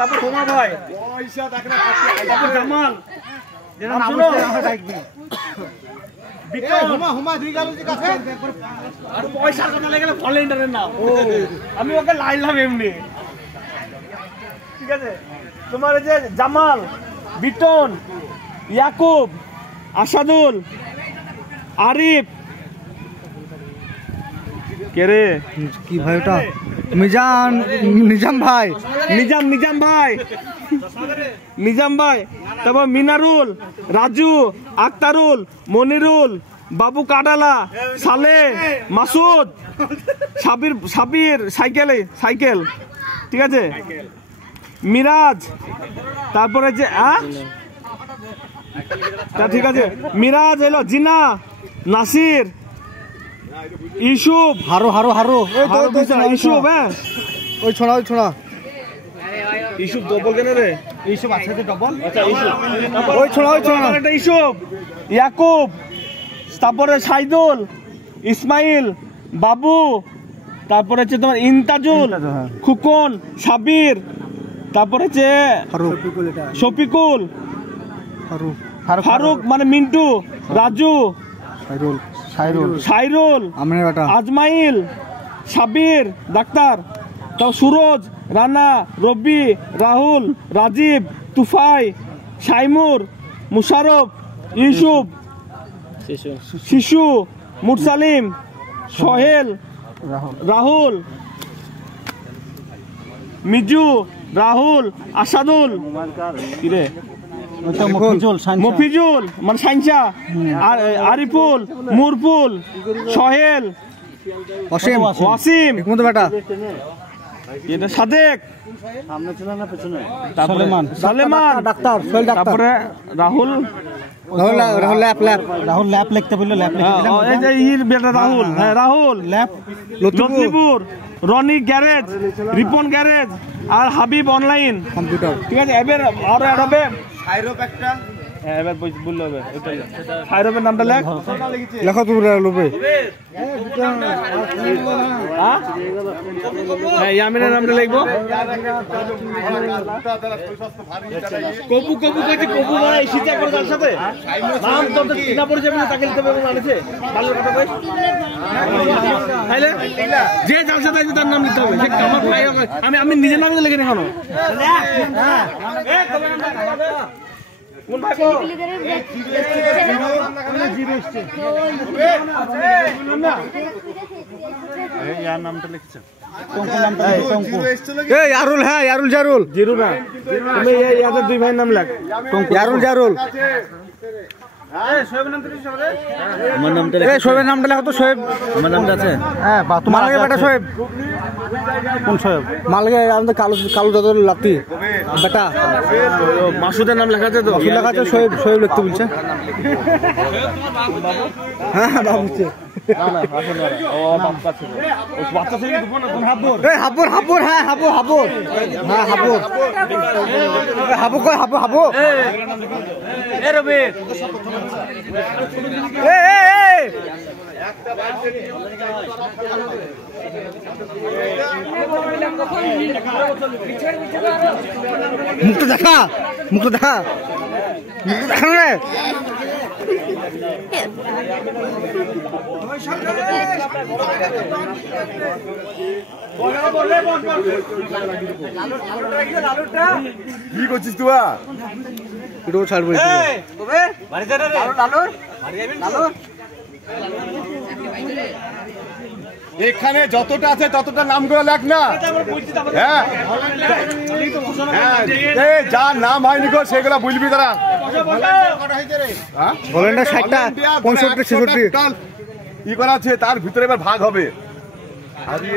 তারপর হোমা ভাই পয়সা দেখ না তারপর জামাল যেটা নাম শুনো ডাকবি বিক্রম হোমা দুই গেল যে কাছে আর পয়সা কথা লাগলে ভলেন্টিয়ারের নাম আমি ওকে লাইলাম এমনি ঠিক আছে তোমার যে জামাল বিটন ইয়াকুব আসাদুল আরিফ কে রে কি ভাই ওটা নিজাম ভাই তারপর মিনারুল রাজু আক্তারুল মনিরুল বাবু কাডালা সালে মাসুদ সাবির সাইকেল ঠিক আছে মিরাজ তারপরে যে ঠিক আছে মিরাজ এলো জিনা নাসির ইউসুফ হারো ইউসুফ হ্যাঁ ওই ছোড়া ইউসুফ ডবল কেন রে ইউসুফ আছে তো ডবল আচ্ছা ইউসুফ ওই ছোড়া এটা ইউসুফ ইয়াকুব তারপরে সাইদুল ইসমাইল বাবু তারপরে হচ্ছে তোমার ইনতাজুল খুকন সাবির তারপরে হচ্ছে শফিকুল ফারুক মানে মিন্টু রাজু সাইরুল আজমাইল সাবির ডাক্তার তাও সুরজ রানা রবি রাহুল রাজীব তুফাই সাইমুর মুশারফ ইউসুফ শিশু মুরসালিম সোহেল রাহুল মিজু রাহুল আসাদুল কিরে মফিজুল মানে সাইনসা আরিফুল মুরফুল সোহেল ওয়াসিম সাদেক সালেমান তারপরে রাহুল ল্যাপ লিখতে বললো রাহুল লক্ষ্মীপুর রনি গ্যারেজ রিপন গ্যারেজ আর হাবিব অনলাইন কম্পিউটার ঠিক আছে এবার আরো অ্যাড হবে এবার বললে হবে সাইরবের নামটা লেখো তুমি ইয়ামিনের নামটা লিখবো কপু মানে শীতা করে তার সাথে নাম তো চিনা পড়ে যাবে তাকে লিখতে হবে আনেছে ভালো কথা কই তাইলে যে যার সাথে তার নাম লিখতে হবে আমার ভাই আমি নিজের নামে লিখে দেখানো কোন ভাই यार नाम तो लिखছে কোন নামটা यारुल है यारुल জিরু না তুমি ইয়াদের দুই ভাই নাম লেখ यारुल এই শোয়েবের নামটা কি সবে আমার নামটা লেখ এই শোয়েবের নামটা লেখো তো শোয়েব আমার নামটা আছে হ্যাঁ তোমার আগে বেটা শোয়েব কোন শোয়েব মালগে আমাদের কালো দাদর লাতি বেটা মাসুদের নাম লেখা আছে তো মাসুদ লেখা আছে শোয়েব লিখতে বলছে হ্যাঁ বাবু আছে না আসলে ও বাপ কাছে ও বাচ্চা থেকে দিব না কোন হাবুর এই হাবুর হ্যাঁ হাবুর হ্যাঁ হাবু কই হাবু এ রবি এই একটা বার থেকে মুখটা দেখা রে কি করছিস তুই এটাও ছাড়বো এখানে যতটা আছে ততটা নামগুলো লেখ না হ্যাঁ যার নাম হয়নি গো সেগুলো বুঝবি তারা ভলেন্টিয়ার 60টা 65 66 ই করা আছে তার ভিতরে এবার ভাগ হবে আরে